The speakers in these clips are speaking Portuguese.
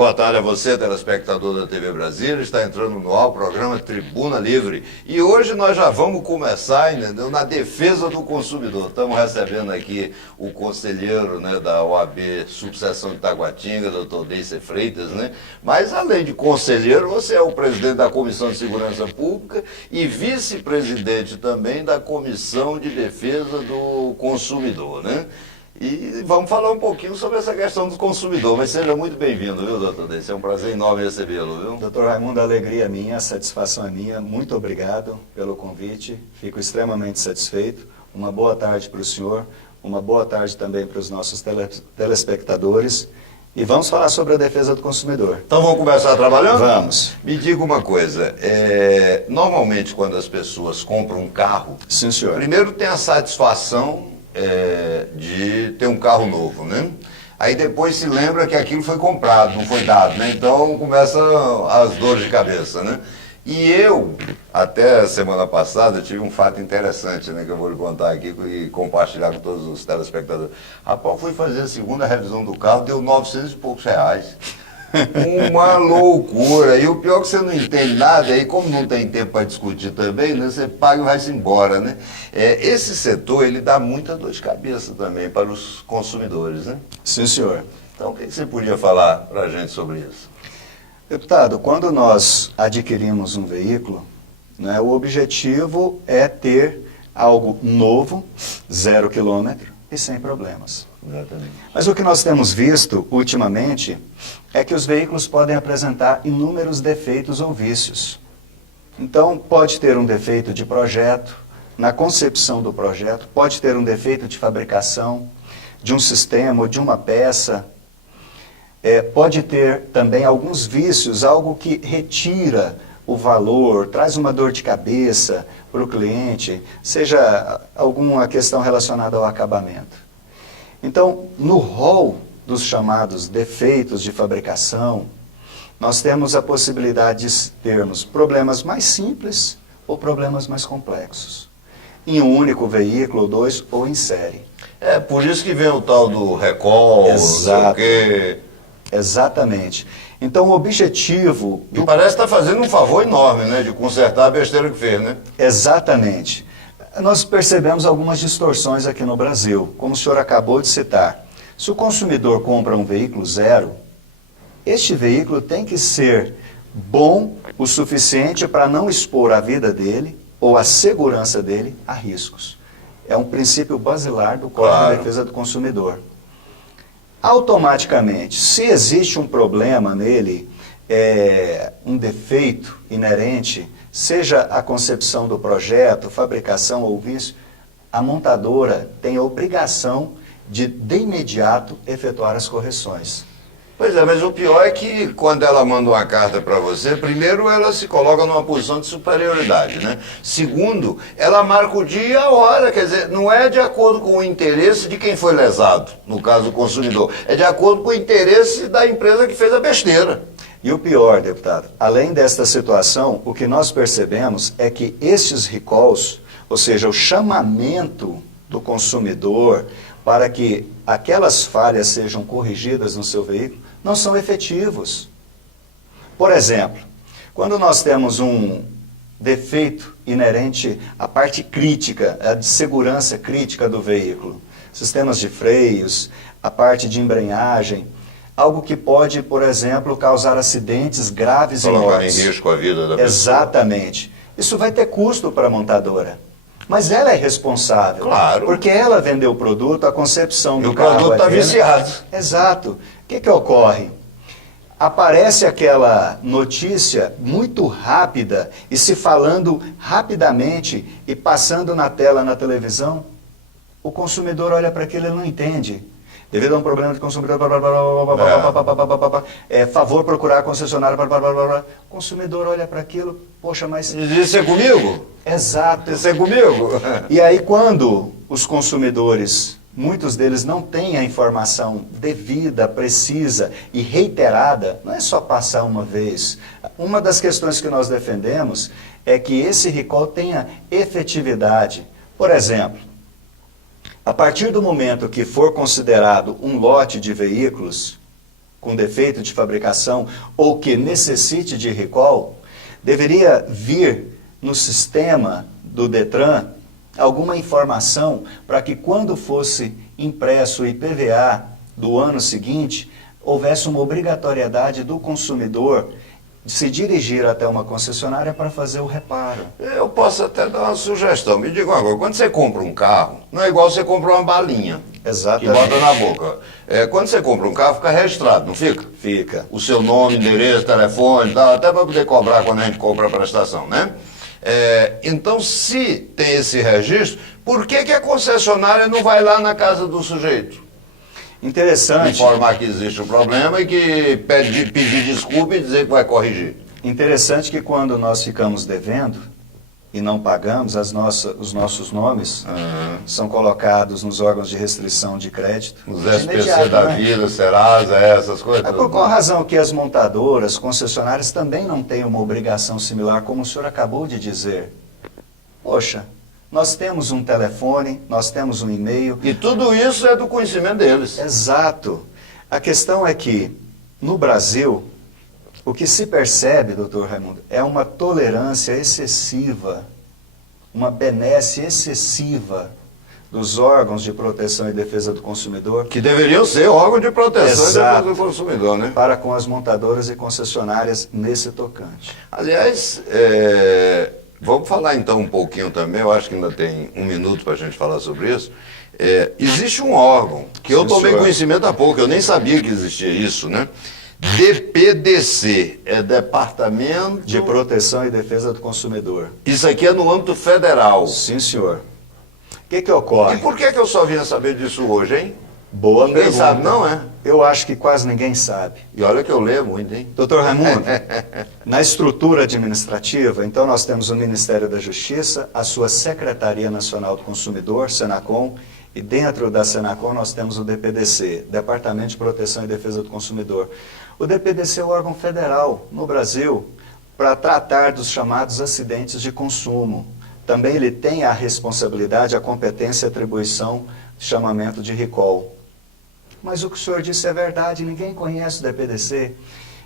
Boa tarde a você, telespectador da TV Brasília. Está entrando no ar o programa Tribuna Livre. E hoje nós já vamos começar, entendeu, na defesa do consumidor. Estamos recebendo aqui o conselheiro, né, da OAB Subseção de Taguatinga, doutor Deícer Freitas, né? Mas além de conselheiro, você é o presidente da Comissão de Segurança Pública e vice-presidente também da Comissão de Defesa do Consumidor, né? E vamos falar um pouquinho sobre essa questão do consumidor, mas seja muito bem-vindo, viu, doutor Deícer? É um prazer enorme recebê-lo, viu? Doutor Raimundo, a alegria é minha, a satisfação é minha. Muito obrigado pelo convite, fico extremamente satisfeito. Uma boa tarde para o senhor, uma boa tarde também para os nossos telespectadores. E vamos falar sobre a defesa do consumidor. Então vamos começar trabalhando? Vamos. Me diga uma coisa, normalmente quando as pessoas compram um carro, Sim, senhor. Primeiro tem a satisfação de ter um carro novo, né? Aí depois se lembra que aquilo foi comprado, não foi dado, né? Então começam as dores de cabeça, né? E eu, até semana passada, tive um fato interessante, né, que eu vou lhe contar aqui e compartilhar com todos os telespectadores. Rapaz, fui fazer a segunda revisão do carro, deu 900 e poucos reais. Uma loucura. E o pior é que você não entende nada, e como não tem tempo para discutir também, né, você paga e vai-se embora, né? Esse setor, ele dá muita dor de cabeça também para os consumidores, né? Sim, senhor. Então, o que você podia falar para a gente sobre isso? Deputado, quando nós adquirimos um veículo, né, o objetivo é ter algo novo, 0 quilômetro e sem problemas. Exatamente. Mas o que nós temos visto ultimamente é que os veículos podem apresentar inúmeros defeitos ou vícios. Então, pode ter um defeito de projeto, na concepção do projeto, pode ter um defeito de fabricação, de um sistema ou de uma peça, pode ter também alguns vícios, algo que retira o valor, traz uma dor de cabeça para o cliente, seja alguma questão relacionada ao acabamento. Então, no rol dos chamados defeitos de fabricação, nós temos a possibilidade de termos problemas mais simples ou problemas mais complexos, em um único veículo, ou dois, ou em série. Por isso que vem o tal do recall, Exato. Porque... Exatamente. Então, o objetivo... E parece que está fazendo um favor enorme, né, de consertar a besteira que fez, né? Exatamente. Nós percebemos algumas distorções aqui no Brasil, como o senhor acabou de citar. Se o consumidor compra um veículo zero, este veículo tem que ser bom o suficiente para não expor a vida dele ou a segurança dele a riscos. É um princípio basilar do Código de Defesa do Consumidor. Automaticamente, se existe um problema nele, um defeito inerente, seja a concepção do projeto, fabricação ou vício, a montadora tem a obrigação de imediato efetuar as correções. Pois é, mas o pior é que quando ela manda uma carta para você, primeiro ela se coloca numa posição de superioridade, né? Segundo, ela marca o dia e a hora, quer dizer, não é de acordo com o interesse de quem foi lesado, no caso do consumidor, é de acordo com o interesse da empresa que fez a besteira. E o pior, deputado, além desta situação, o que nós percebemos é que estes recalls, ou seja, o chamamento do consumidor para que aquelas falhas sejam corrigidas no seu veículo, não são efetivos. Por exemplo, quando nós temos um defeito inerente à parte crítica, a de segurança crítica do veículo, sistemas de freios, a parte de embreagem, algo que pode, por exemplo, causar acidentes graves e Colocar em mortes. risco a vida da pessoa. Exatamente. Isso vai ter custo para a montadora. Mas ela é responsável. Claro. Porque ela vendeu o produto, a concepção do o carro. produto está viciado. Exato. O que ocorre? Aparece aquela notícia muito rápida e se falando rapidamente e passando na tela, na televisão, o consumidor olha para aquilo e não entende. Devido a um problema de consumidor, favor procurar a concessionária, o consumidor olha para aquilo, poxa, mas... Isso é comigo? Exato. Isso é comigo? E aí quando os consumidores, muitos deles não têm a informação devida, precisa e reiterada, não é só passar uma vez. Uma das questões que nós defendemos é que esse recall tenha efetividade. Por exemplo, a partir do momento que for considerado um lote de veículos, com defeito de fabricação ou que necessite de recall, deveria vir no sistema do Detran alguma informação para que quando fosse impresso o IPVA do ano seguinte, houvesse uma obrigatoriedade do consumidor de se dirigir até uma concessionária para fazer o reparo. Eu posso até dar uma sugestão. Me diga uma coisa, quando você compra um carro, não é igual você comprar uma balinha. Exatamente. Que bota na boca. Quando você compra um carro, fica registrado, não fica? Fica. O seu nome, endereço, telefone, tal, até para poder cobrar quando a gente compra a prestação, né? Então, se tem esse registro, por que a concessionária não vai lá na casa do sujeito? Interessante. Informar que existe um problema e que pedir desculpa e dizer que vai corrigir. Interessante que quando nós ficamos devendo e não pagamos, os nossos nomes são colocados nos órgãos de restrição de crédito. Os SPC da vida, Serasa, essas coisas. Por qual razão que as montadoras, concessionárias também não têm uma obrigação similar, como o senhor acabou de dizer? Poxa, nós temos um telefone, nós temos um e-mail. E tudo isso é do conhecimento deles. Exato. A questão é que, no Brasil, o que se percebe, doutor Raimundo, é uma tolerância excessiva, uma benesse excessiva dos órgãos de proteção e defesa do consumidor. Que deveriam ser órgãos de proteção Exato. e defesa do consumidor, né? Para com as montadoras e concessionárias nesse tocante. Aliás, vamos falar então um pouquinho também, eu acho que ainda tem um minuto para a gente falar sobre isso. Existe um órgão que eu tomei conhecimento há pouco, eu nem sabia que existia isso, né? DPDC, Departamento de Proteção e Defesa do Consumidor. Isso aqui é no âmbito federal. Sim, senhor. O que ocorre? E por que eu só vinha saber disso hoje, hein? Boa Ninguém pergunta. sabe, não é? Eu acho que quase ninguém sabe. E olha que eu leio muito, hein? Doutor Raimundo, na estrutura administrativa, então nós temos o Ministério da Justiça, a sua Secretaria Nacional do Consumidor, Senacom, e dentro da Senacom nós temos o DPDC, Departamento de Proteção e Defesa do Consumidor. O DPDC é o órgão federal no Brasil para tratar dos chamados acidentes de consumo. Também ele tem a responsabilidade, a competência e atribuição de chamamento de recall. Mas o que o senhor disse é verdade, ninguém conhece o DPDC.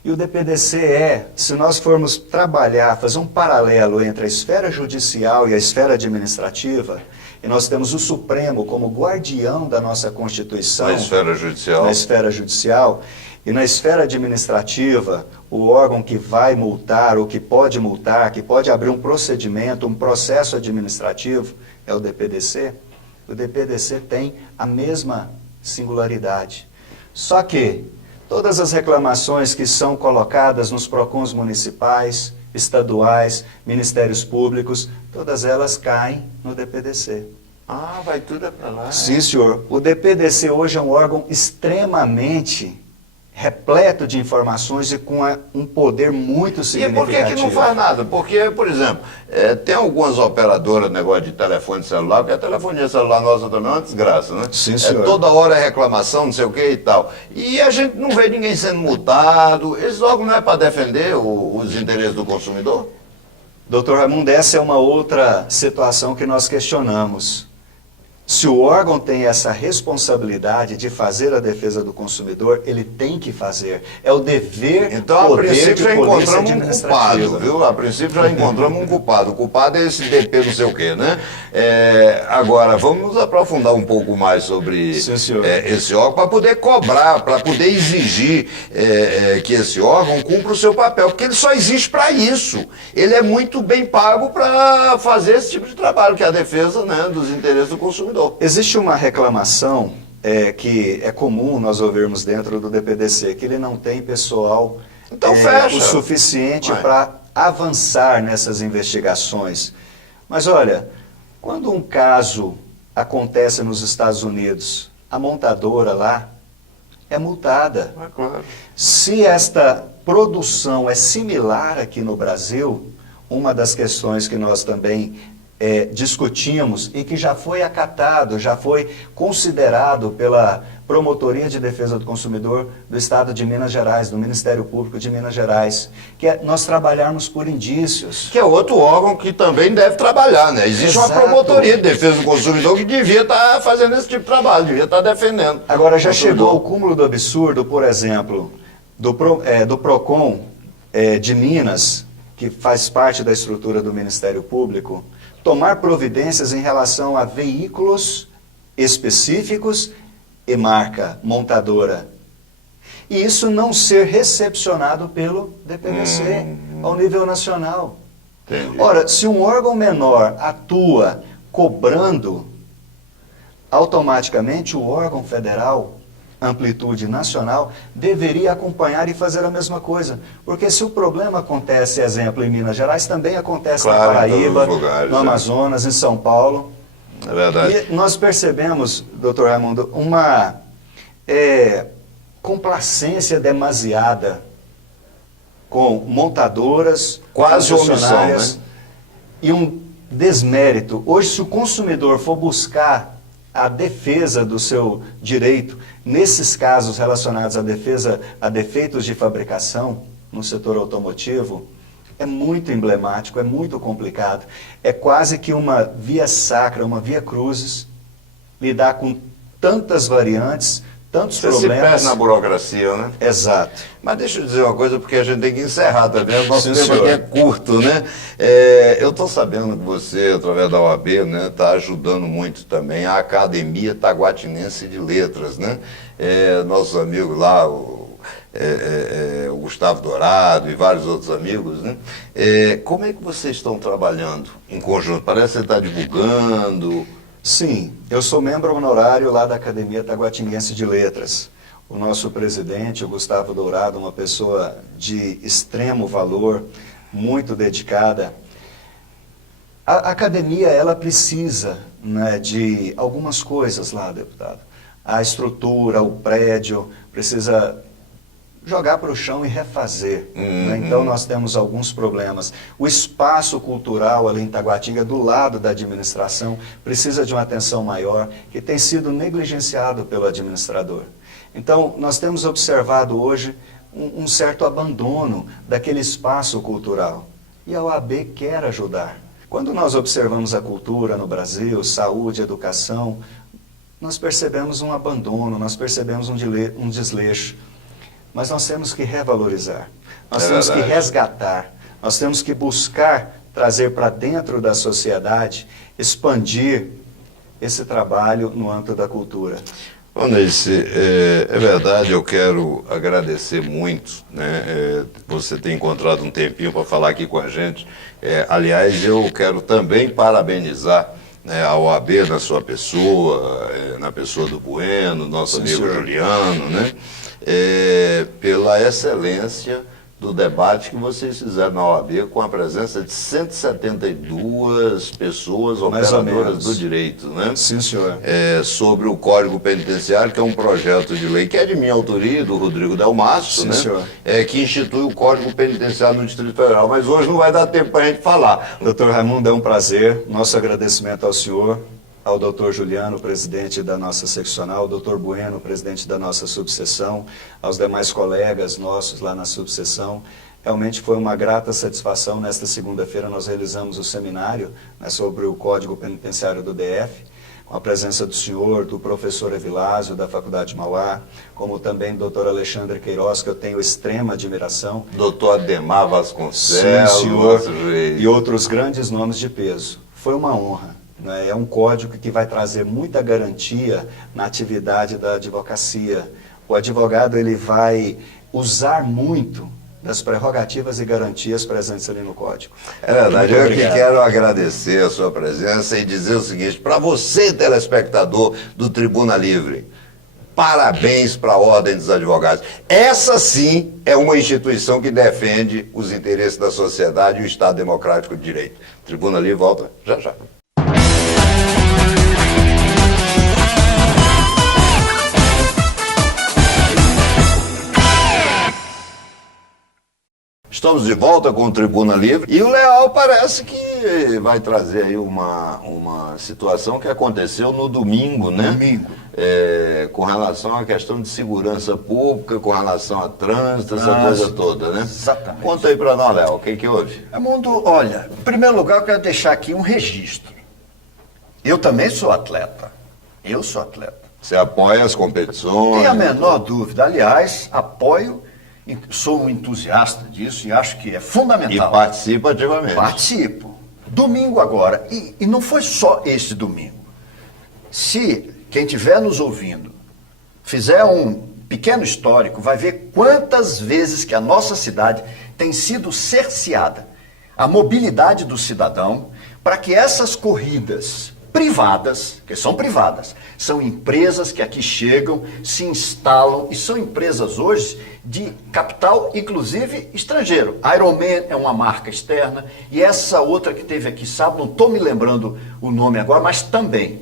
E o DPDC se nós formos trabalhar, fazer um paralelo entre a esfera judicial e a esfera administrativa, e nós temos o Supremo como guardião da nossa Constituição. Na esfera judicial. Na esfera judicial. E na esfera administrativa, o órgão que vai multar, ou que pode multar, que pode abrir um procedimento, um processo administrativo, é o DPDC. O DPDC tem a mesma singularidade. Só que todas as reclamações que são colocadas nos PROCONs municipais, estaduais, ministérios públicos, todas elas caem no DPDC. Ah, vai tudo para lá. Sim, senhor. O DPDC hoje é um órgão extremamente repleto de informações e com um poder muito significativo. E por que não faz nada? Porque, por exemplo, tem algumas operadoras de negócio de telefone celular, porque a telefonia celular nossa também é uma desgraça, né? Sim, senhor. Toda hora é reclamação, não sei o que e tal. E a gente não vê ninguém sendo multado. Esse órgão não é para defender os interesses do consumidor? Doutor Raimundo, essa é uma outra situação que nós questionamos. Se o órgão tem essa responsabilidade de fazer a defesa do consumidor, ele tem que fazer. É o dever, então, a princípio já encontramos um culpado, viu? A princípio já encontramos um culpado. O culpado é esse DP não sei o quê, né? Agora, vamos nos aprofundar um pouco mais sobre esse órgão, para poder cobrar, para poder exigir que esse órgão cumpra o seu papel, porque ele só existe para isso. Ele é muito bem pago para fazer esse tipo de trabalho, que é a defesa, né, dos interesses do consumidor. Existe uma reclamação que é comum nós ouvirmos dentro do DPDC, que ele não tem pessoal o suficiente para avançar nessas investigações. Mas olha, quando um caso acontece nos Estados Unidos, a montadora lá é multada. É claro. Se esta produção é similar aqui no Brasil, uma das questões que nós também discutimos e que já foi acatado, já foi considerado pela Promotoria de Defesa do Consumidor do Estado de Minas Gerais, do Ministério Público de Minas Gerais, que é nós trabalharmos por indícios. Que é outro órgão que também deve trabalhar, né? Existe uma Promotoria de Defesa do Consumidor que devia estar fazendo esse tipo de trabalho, devia estar defendendo. Agora, já chegou ao cúmulo do absurdo, por exemplo, do PROCON de Minas, que faz parte da estrutura do Ministério Público, tomar providências em relação a veículos específicos e marca montadora. E isso não ser recepcionado pelo DPVC ao nível nacional. Entendi. Ora, se um órgão menor atua cobrando, automaticamente o órgão federal, amplitude nacional, deveria acompanhar e fazer a mesma coisa. Porque se o problema acontece, exemplo, em Minas Gerais, também acontece na Paraíba, no Amazonas, em São Paulo. É verdade. E nós percebemos, doutor Raimundo, uma complacência demasiada com montadoras, quase omissão, né? E um desmérito. Hoje, se o consumidor for buscar a defesa do seu direito, nesses casos relacionados a defeitos de fabricação no setor automotivo, é muito emblemático, é muito complicado. É quase que uma via sacra, uma via crucis, lidar com tantas variantes, tantos problemas. Você se perde na burocracia, né? Exato. Mas deixa eu dizer uma coisa, porque a gente tem que encerrar, tá vendo? Nosso Sim, tempo aqui senhor. é curto, né? Eu estou sabendo que você, através da OAB, né, está ajudando muito também a Academia Taguatinense de Letras, né? Nossos amigos lá, o Gustavo Dourado e vários outros amigos, né? Como é que vocês estão trabalhando em conjunto? Parece que você está divulgando. Sim, eu sou membro honorário lá da Academia Taguatinense de Letras. O nosso presidente, o Gustavo Dourado, uma pessoa de extremo valor, muito dedicada. A academia, ela precisa, né, de algumas coisas lá, deputado. A estrutura, o prédio, precisa jogar para o chão e refazer. Né? Então, nós temos alguns problemas. O espaço cultural ali em Taguatinga, do lado da administração, precisa de uma atenção maior, que tem sido negligenciado pelo administrador. Então, nós temos observado hoje um certo abandono daquele espaço cultural. E a OAB quer ajudar. Quando nós observamos a cultura no Brasil, saúde, educação, nós percebemos um abandono, nós percebemos um desleixo. Mas nós temos que revalorizar, nós temos que resgatar, nós temos que buscar trazer para dentro da sociedade, expandir esse trabalho no âmbito da cultura. Bom, Neice, é verdade, eu quero agradecer muito, né? Você ter encontrado um tempinho para falar aqui com a gente. Aliás, eu quero também parabenizar, né, a OAB na sua pessoa, na pessoa do Bueno, nosso amigo senhor Juliano, né? Pela excelência do debate que vocês fizeram na OAB com a presença de 172 pessoas operadoras do direito, né? Sim, senhor. Sobre o Código Penitenciário, que é um projeto de lei que é de minha autoria, do Rodrigo Delmasso, sim, né? Senhor. Que institui o Código Penitenciário no Distrito Federal. Mas hoje não vai dar tempo para a gente falar. Doutor Raimundo, é um prazer. Nosso agradecimento ao senhor, ao doutor Juliano, presidente da nossa seccional, ao doutor Bueno, presidente da nossa subseção, aos demais colegas nossos lá na subseção. Realmente foi uma grata satisfação. Nesta segunda-feira nós realizamos o seminário, né, sobre o Código Penitenciário do DF, com a presença do senhor, do professor Evilásio, da Faculdade de Mauá, como também do doutor Alexandre Queiroz, que eu tenho extrema admiração. Doutor Ademar Vasconcelos. Sim, senhor. E outros grandes nomes de peso. Foi uma honra. É um código que vai trazer muita garantia na atividade da advocacia. O advogado, ele vai usar muito das prerrogativas e garantias presentes ali no código. É verdade, eu que quero agradecer a sua presença e dizer o seguinte, para você, telespectador do Tribuna Livre, parabéns para a Ordem dos Advogados. Essa sim é uma instituição que defende os interesses da sociedade e o Estado Democrático de Direito. Tribuna Livre volta já já. Estamos de volta com o Tribuna Livre e o Leal parece que vai trazer aí uma situação que aconteceu no domingo, né? Domingo. Com relação à questão de segurança pública, com relação a trânsito, essa coisa toda, né? Exatamente. Conta aí para nós, Léo, o que houve? Raimundo, olha, em primeiro lugar eu quero deixar aqui um registro. Eu também sou atleta. Eu sou atleta. Você apoia as competições? Tem a menor dúvida. Aliás, apoio sou um entusiasta disso e acho que é E fundamental. participa ativamente. Participo. Domingo agora, e não foi só esse domingo. Se quem estiver nos ouvindo fizer um pequeno histórico, vai ver quantas vezes que a nossa cidade tem sido cerceada. A mobilidade do cidadão para que essas corridas privadas, que são privadas, são empresas que aqui chegam, se instalam e são empresas hoje de capital, inclusive estrangeiro. Ironman é uma marca externa e essa outra que teve aqui sábado, não estou me lembrando o nome agora, mas também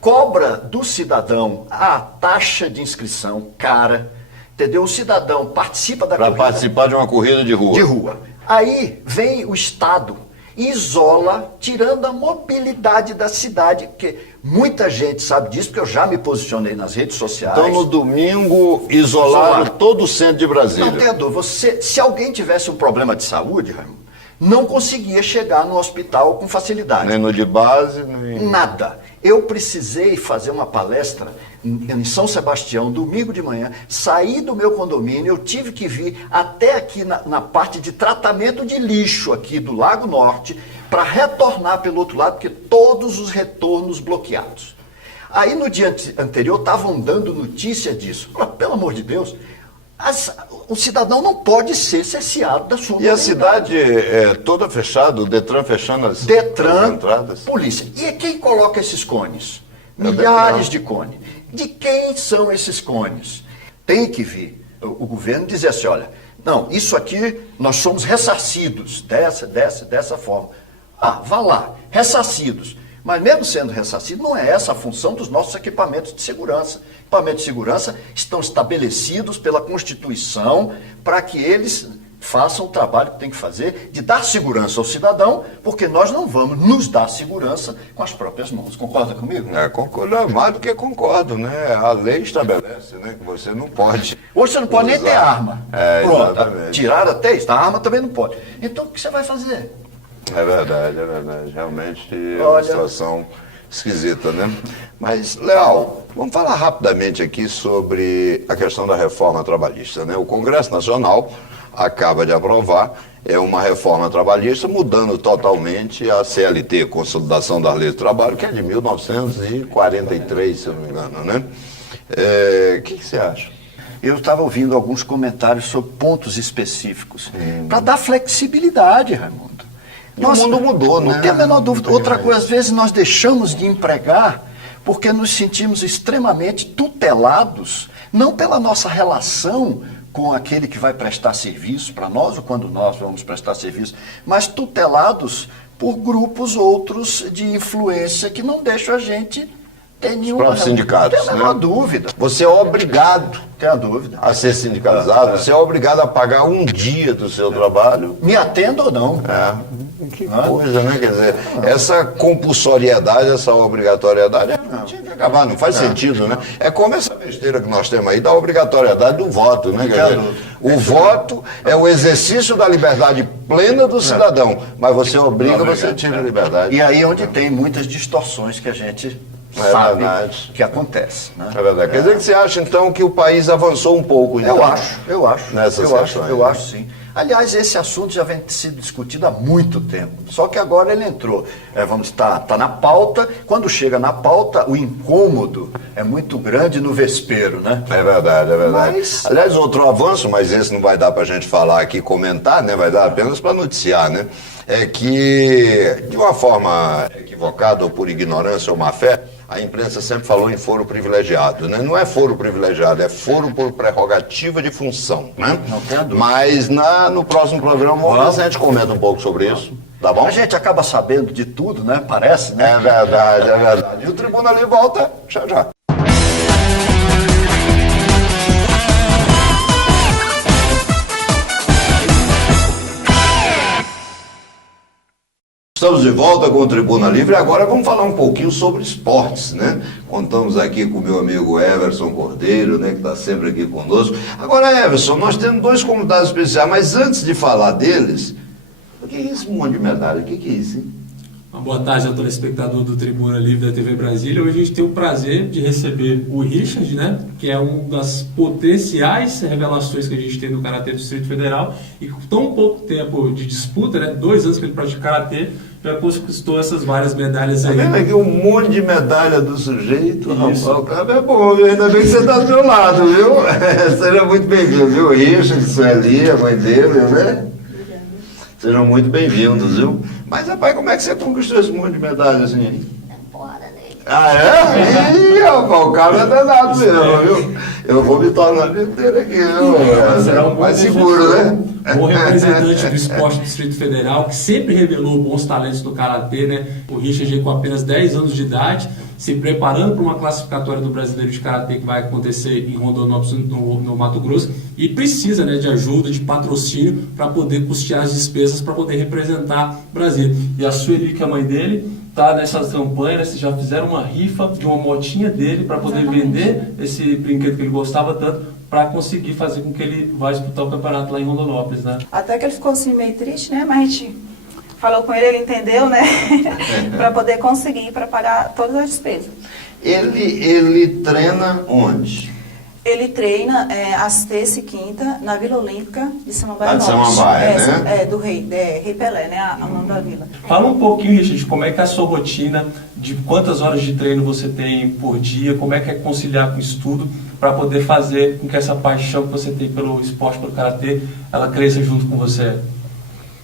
cobra do cidadão a taxa de inscrição cara, entendeu? O cidadão participa da Para corrida participar de uma corrida de rua. de rua. Aí vem o Estado, isola, tirando a mobilidade da cidade, porque muita gente sabe disso, porque eu já me posicionei nas redes sociais. Então, no domingo, isolaram todo o centro de Brasília. Não tenha dúvida, se alguém tivesse um problema de saúde, Raimundo, não conseguia chegar no hospital com facilidade. Nem no de base, nem... Nada. Eu precisei fazer uma palestra em São Sebastião, domingo de manhã, saí do meu condomínio, eu tive que vir até aqui na parte de tratamento de lixo aqui do Lago Norte, para retornar pelo outro lado, porque todos os retornos bloqueados. Aí no dia anterior estavam dando notícia disso. Pelo amor de Deus, o cidadão não pode ser cerceado da sua E a mobilidade. cidade é toda fechada, o Detran fechando as entradas. Polícia. E quem coloca esses cones? É o Milhares Detran. de cones. De quem são esses cones? Tem que vir o governo dizer assim, olha, não, isso aqui nós somos ressarcidos dessa forma. Ah, vá lá, ressarcidos. Mas mesmo sendo ressarcido, não é essa a função dos nossos equipamentos de segurança. Equipamentos de segurança estão estabelecidos pela Constituição para que eles façam o trabalho que tem que fazer de dar segurança ao cidadão, porque nós não vamos nos dar segurança com as próprias mãos. Concorda comigo? Concordo, mais do que concordo, né? A lei estabelece, né, que você não pode... Hoje você não pode nem ter usar. arma. É, Pronto, exatamente. tiraram até isso. A arma também não pode. Então o que você vai fazer? É verdade. Realmente é uma Olha. situação esquisita, né? Mas, Leal, vamos falar rapidamente aqui sobre a questão da reforma trabalhista, né? O Congresso Nacional acaba de aprovar uma reforma trabalhista mudando totalmente a CLT, Consolidação das Leis do Trabalho, que é de 1943, se eu não me engano, né? O que você acha? Eu estava ouvindo alguns comentários sobre pontos específicos para dar flexibilidade, Raimundo. E o mundo mudou, né? Não tem a menor dúvida. Outra coisa, às vezes nós deixamos de empregar porque nos sentimos extremamente tutelados, não pela nossa relação com aquele que vai prestar serviço para nós, ou quando nós vamos prestar serviço, mas tutelados por grupos outros de influência que não deixam a gente ter nenhuma... próprios sindicatos, Não tem a menor né? dúvida. Você é obrigado Tem a dúvida. a ser sindicalizado, você é obrigado a pagar um dia do seu trabalho. Me atenda ou não? Que coisa, né? Quer dizer, essa compulsoriedade, essa obrigatoriedade, tinha que acabar, não faz sentido, né? É como essa besteira que nós temos aí da obrigatoriedade do voto, né? Quer dizer, o voto é o exercício da liberdade plena do cidadão, mas você obriga, você tira a liberdade. E aí onde tem muitas distorções que a gente É sabe verdade. que acontece. Né? É verdade. Quer dizer que você acha, então, que o país avançou um pouco? Então, Eu acho. Nessas eu questões, né? acho sim. Aliás, esse assunto já vem sendo discutido há muito tempo. Só que agora ele entrou. Tá na pauta. Quando chega na pauta, o incômodo é muito grande no vespeiro, né? É verdade. Mas- Aliás, outro avanço, mas esse não vai dar para a gente falar aqui, comentar, né? Vai dar apenas para noticiar, né? É que, de uma forma equivocada ou por ignorância ou má fé, a imprensa sempre falou em foro privilegiado, né? Não é foro privilegiado, é foro por prerrogativa de função, né? Não tem a dúvida. Mas no próximo programa, vamos ver se a gente comenta um pouco sobre isso, tá bom? A gente acaba sabendo de tudo, né? Parece, né? É verdade. E o Tribuna ali volta já. Estamos de volta com o Tribuna Livre. Agora vamos falar um pouquinho sobre esportes, né? Contamos aqui com o meu amigo Everson Cordeiro, né? Que está sempre aqui conosco. Agora, Everson, nós temos dois convidados especiais, mas antes de falar deles, o que é esse monte de medalha? O que é isso, hein? Uma boa tarde ao telespectador do Tribuna Livre da TV Brasília. Hoje a gente tem o prazer de receber o Richard, né, que é uma das potenciais revelações que a gente tem no Karatê do Distrito Federal e com tão pouco tempo de disputa, né, 2 anos que ele pratica Karatê, já conquistou essas várias medalhas aí. Tá vendo aqui um monte de medalha do sujeito, rapaz, o cara é bom, viu? Ainda bem que você está do meu lado, viu? Seja muito bem-vindo, viu? Richard, Sueli, a mãe dele, né? Sejam muito bem-vindos, viu? Mas, rapaz, como é que você conquistou esse monte de medalha assim, hein? Porrada nele. Ah, é? Ih, rapaz, o cara é danado mesmo, viu? Eu vou me tornar amigo dele aqui, viu? Será um bom mais seguro, né? Bom representante do esporte do Distrito Federal, que sempre revelou bons talentos no Karatê, né? O Richard, com apenas 10 anos de idade, se preparando para uma classificatória do Brasileiro de Karatê que vai acontecer em Rondonópolis, no Mato Grosso, e precisa, né, de ajuda, de patrocínio para poder custear as despesas para poder representar o Brasil. E a Sueli, que é a mãe dele, tá nessa campanha, né, já fizeram uma rifa de uma motinha dele para poder vender esse brinquedo que ele gostava tanto, para conseguir fazer com que ele vá disputar o campeonato lá em Rondonópolis, né? Até que ele ficou assim meio triste, né? Mas a gente falou com ele, ele entendeu, né? Para poder conseguir, para pagar todas as despesas. Ele treina onde? Ele treina às terça e quinta na Vila Olímpica de Samambaia. Lá de Samambaia, né? Do Rei Pelé, né? O nome da vila. Fala um pouquinho, Richard, como é que é a sua rotina, de quantas horas de treino você tem por dia, como é que é conciliar com o estudo, para poder fazer com que essa paixão que você tem pelo esporte, pelo Karatê, ela cresça junto com você?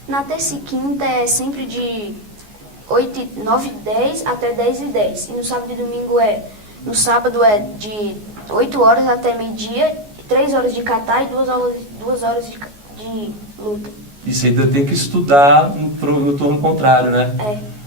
Na terça e quinta é sempre de 9h10 até 10h10. E no sábado e domingo no sábado é de 8 horas até meio-dia, 3 horas de kata e 2 horas de luta. Isso ainda tem que estudar no turno contrário, né?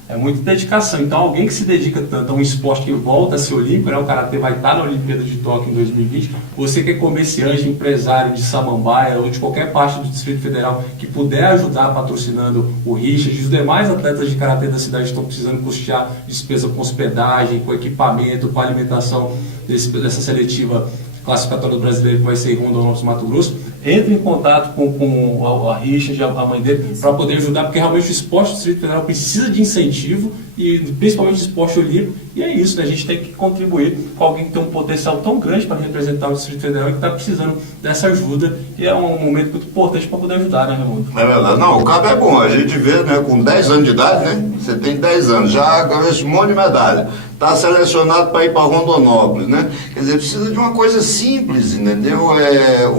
É muita dedicação. Então, alguém que se dedica tanto a um esporte que volta a ser olímpico, né? O Karatê vai estar na Olimpíada de Tóquio em 2020. Você que é comerciante, empresário de Samambaia ou de qualquer parte do Distrito Federal que puder ajudar patrocinando o Richard e os demais atletas de Karatê da cidade estão precisando custear despesa com hospedagem, com equipamento, com alimentação dessa seletiva classificatória do brasileiro que vai ser em Rondonópolis, Mato Grosso, entre em contato com a Richard, a mãe dele, para poder ajudar, porque realmente o esporte do Distrito Federal precisa de incentivo, e principalmente o esporte olímpico, e é isso, né? A gente tem que contribuir com alguém que tem um potencial tão grande para representar o Distrito Federal e que está precisando dessa ajuda, e é um momento muito importante para poder ajudar, né, Raimundo? É verdade. Não, o cabo é bom, a gente vê, né, com 10 anos de idade, né? Você tem 10 anos, já ganhou esse monte de medalha. Está selecionado para ir para Rondonópolis, né? Quer dizer, precisa de uma coisa simples, entendeu?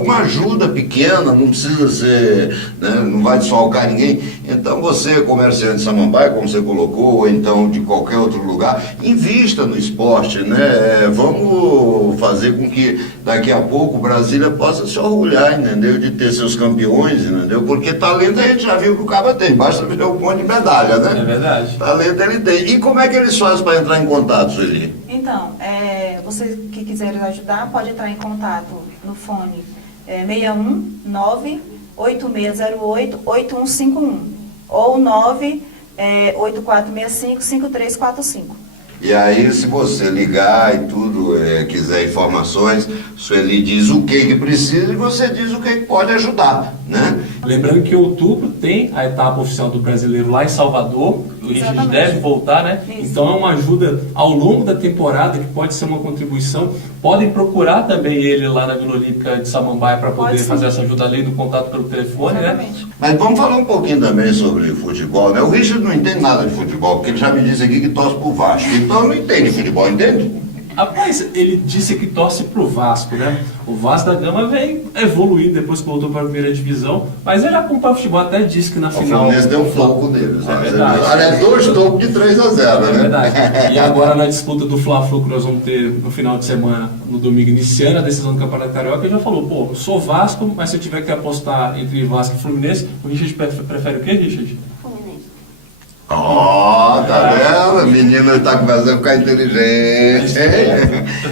Uma ajuda pequena, não precisa ser, né, não vai desfalcar ninguém. Então você, comerciante de Samambaia, como você colocou, ou então de qualquer outro lugar, invista no esporte, né? Vamos fazer com que daqui a pouco Brasília possa se orgulhar, entendeu? De ter seus campeões, entendeu? Porque talento a gente já viu que o cara tem, basta ver um monte de medalha, né? É verdade. Talento ele tem. E como é que eles fazem para entrar em contato, Sueli? Então, você que quiser ajudar, pode entrar em contato no fone 619-8608-8151 ou 98465-5345. E aí, se você ligar e tudo, quiser informações, Sueli diz o que precisa e você diz o que pode ajudar, né? Lembrando que em outubro tem a etapa oficial do Brasileiro lá em Salvador, o Richard Exatamente. deve voltar, né? Isso. Então é uma ajuda ao longo da temporada que pode ser uma contribuição. Podem procurar também ele lá na Vila Olímpica de Samambaia para poder Pode sim. fazer essa ajuda além do contato pelo telefone, né? Exatamente. Mas vamos falar um pouquinho também sobre futebol, né? O Richard não entende nada de futebol, porque ele já me disse aqui que torce pro Vasco. Então não entende futebol, entende? Rapaz, ele disse que torce pro Vasco, né? O Vasco da Gama vem evoluindo depois que voltou para a primeira divisão, mas ele acompanha o futebol, até disse que na O final... Fluminense deu um toco deles. É né? verdade. Olha, 2 tocos de 3-0, É né? verdade. E agora na disputa do Fla-Flu que nós vamos ter no final de semana, no domingo, iniciando a decisão do Campeonato Carioca, ele já falou, pô, eu sou Vasco, mas se eu tiver que apostar entre Vasco e Fluminense, o Richard prefere o quê, Richard? Fluminense. Ó, tá vendo? O menino está começando a ficar inteligente.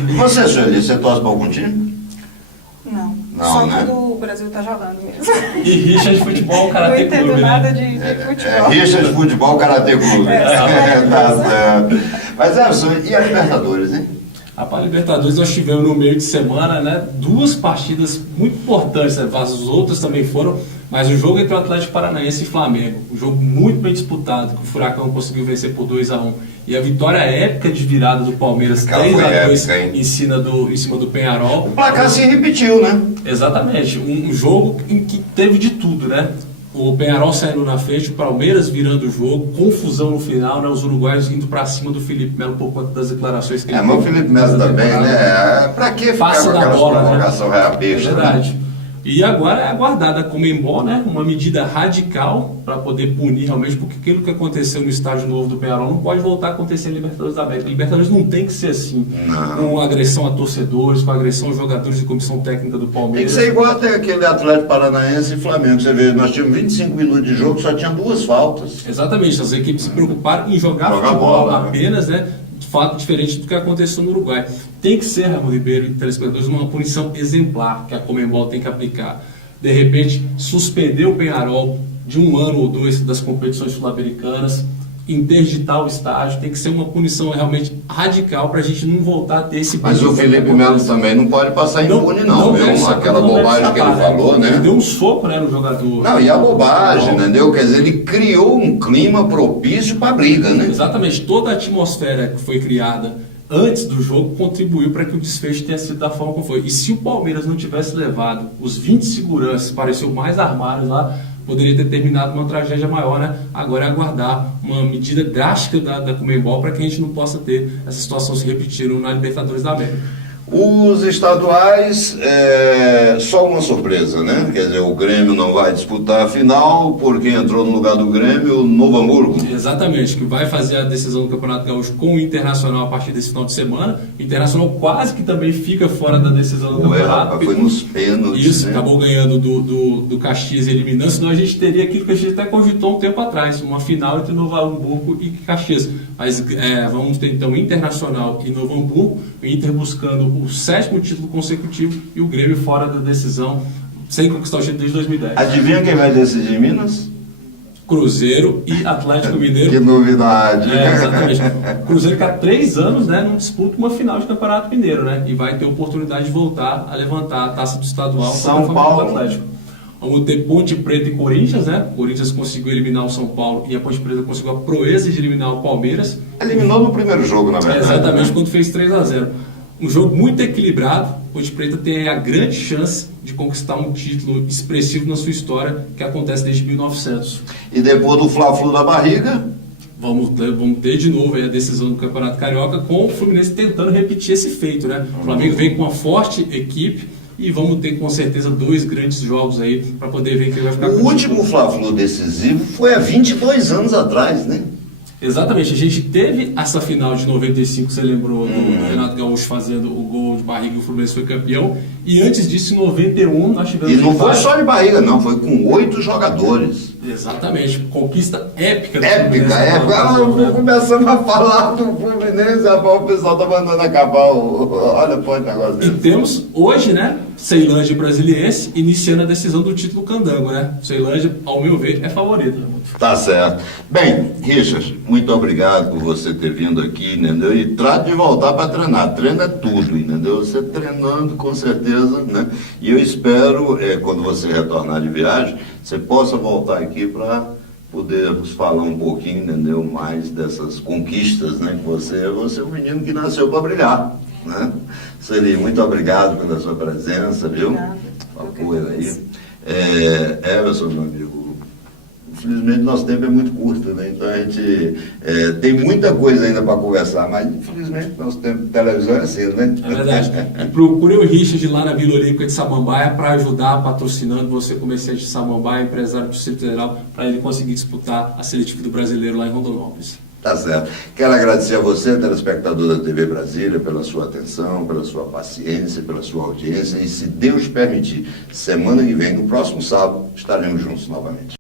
E você, Sueli, você torce para algum time? Não. Não, Só né? quando o Brasil está jogando mesmo. E Richard Futebol, Não Karatê entendo Clube, nada né? de futebol. Richard Futebol Karatê Clube. Tá certo. Mas, Everson, e a Libertadores, hein? Rapaz, Libertadores nós tivemos no meio de semana, né, 2 partidas muito importantes, né? As outras também foram, Mas o jogo entre o Atlético Paranaense e Flamengo, um jogo muito bem disputado, que o Furacão conseguiu vencer por 2-1, e a vitória épica de virada do Palmeiras 3-2 em cima do Peñarol. O placar se repetiu, né? Exatamente, um jogo em que teve de tudo, né? O Peñarol saindo na frente, o Palmeiras virando o jogo, confusão no final, né? Os uruguaios indo pra cima do Felipe Melo por conta das declarações que ele Mas o Felipe Melo também, né? Pra que ficar passa com da aquelas bola, provocação né? besta, É verdade. né? E agora é aguardada a Conmebol, né? Uma medida radical para poder punir realmente, porque aquilo que aconteceu no estádio novo do Peñarol não pode voltar a acontecer em Libertadores da América. Libertadores não tem que ser assim, com agressão a torcedores, com agressão a jogadores e comissão técnica do Tem que Palmeiras. ser igual até aquele Atlético Paranaense e Flamengo. Você vê, nós tínhamos 25 minutos de jogo, só tinha 2 faltas. Exatamente, as equipes se preocuparam em jogar futebol bola, apenas, né? De fato, diferente do que aconteceu no Uruguai. Tem que ser, Ramon Ribeiro e telespectadores, uma punição exemplar que a Conmebol tem que aplicar. De repente, suspender o Peñarol de 1 ano ou 2 das competições sul-americanas, interditar o estádio, tem que ser uma punição realmente radical para a gente não voltar a ter esse... Mas o Felipe Melo também não pode passar impune, não, viu? Aquela bobagem que ele falou, né? Ele deu um soco, né, no jogador. Não, e a bobagem, entendeu? Quer dizer, ele criou um clima propício para a briga, né? Exatamente, toda a atmosfera que foi criada antes do jogo contribuiu para que o desfecho tenha sido da forma como foi. E se o Palmeiras não tivesse levado os 20 seguranças, pareceu mais armados lá, poderia ter terminado uma tragédia maior, né? Agora é aguardar uma medida drástica da Conmebol para que a gente não possa ter essa situação se repetindo na Libertadores da América. Os estaduais, só uma surpresa, né? Quer dizer, o Grêmio não vai disputar a final porque entrou no lugar do Grêmio o Novo Hamburgo. Exatamente, que vai fazer a decisão do Campeonato Gaúcho com o Internacional a partir desse final de semana. O Internacional quase que também fica fora da decisão do campeonato. Foi nos pênaltis. Isso, né? acabou ganhando do Caxias e eliminando, senão a gente teria aquilo que a gente até cogitou um tempo atrás, uma final entre Novo Hamburgo e Caxias. Mas vamos ter então Internacional e Novo Hamburgo, o Inter buscando o 7º título consecutivo e o Grêmio fora da decisão, sem conquistar o título desde 2010. Adivinha quem vai decidir em Minas? Cruzeiro e Atlético Mineiro. Que novidade. Exatamente. Cruzeiro que há 3 anos, né, não disputa uma final de Campeonato Mineiro, né? E vai ter oportunidade de voltar a levantar a taça do estadual São Paulo. do Atlético. Vamos ter Ponte Preta e Corinthians, né? O Corinthians conseguiu eliminar o São Paulo e a Ponte Preta conseguiu a proeza de eliminar o Palmeiras. Eliminou no primeiro jogo, na verdade. Exatamente, quando fez 3-0. Um jogo muito equilibrado. Ponte Preta tem a grande chance de conquistar um título expressivo na sua história, que acontece desde 1900. E depois do Fla-Flu da barriga, Vamos ter de novo aí a decisão do Campeonato Carioca, com o Fluminense tentando repetir esse feito, né? O Flamengo vem com uma forte equipe e vamos ter com certeza 2 grandes jogos aí para poder ver quem vai ficar com o último Fla-Flu decisivo foi há 22 anos atrás, né? Exatamente, a gente teve essa final de 95, você lembrou do Renato Gaúcho fazendo o gol de barriga e o Fluminense foi campeão, e antes disso, em 91, nós tivemos... E não foi só de barriga, não, foi com 8 jogadores. Exatamente, conquista épica. Épica. Agora começando a falar do Fluminense, o pessoal tá mandando acabar olha, pode negócio desse. E temos hoje, né, Ceilândia e Brasiliense iniciando a decisão do título Candango, né? Ceilândia, ao meu ver, é favorita. Tá certo. Bem, Richard, muito obrigado por você ter vindo aqui, entendeu? E trate de voltar para treinar. Treina tudo, entendeu? Você treinando, com certeza, né? E eu espero, quando você retornar de viagem, você possa voltar aqui para podermos falar um pouquinho, entendeu? Mais dessas conquistas, né? Que você é um menino que nasceu para brilhar, né? Sueli, muito obrigado pela sua presença, viu? Apoio aí. Everson, meu amigo, infelizmente nosso tempo é muito curto, né? Então a gente tem muita coisa ainda para conversar, mas infelizmente nosso tempo de televisão é assim, né? É verdade. E procure o Richard lá na Vila Olímpica de Samambaia para ajudar patrocinando você, comerciante de Samambaia, empresário do Distrito Federal, para ele conseguir disputar a seletiva do brasileiro lá em Rondonópolis. Tá certo. Quero agradecer a você, telespectador da TV Brasília, pela sua atenção, pela sua paciência, pela sua audiência. E se Deus permitir, semana que vem, no próximo sábado, estaremos juntos novamente.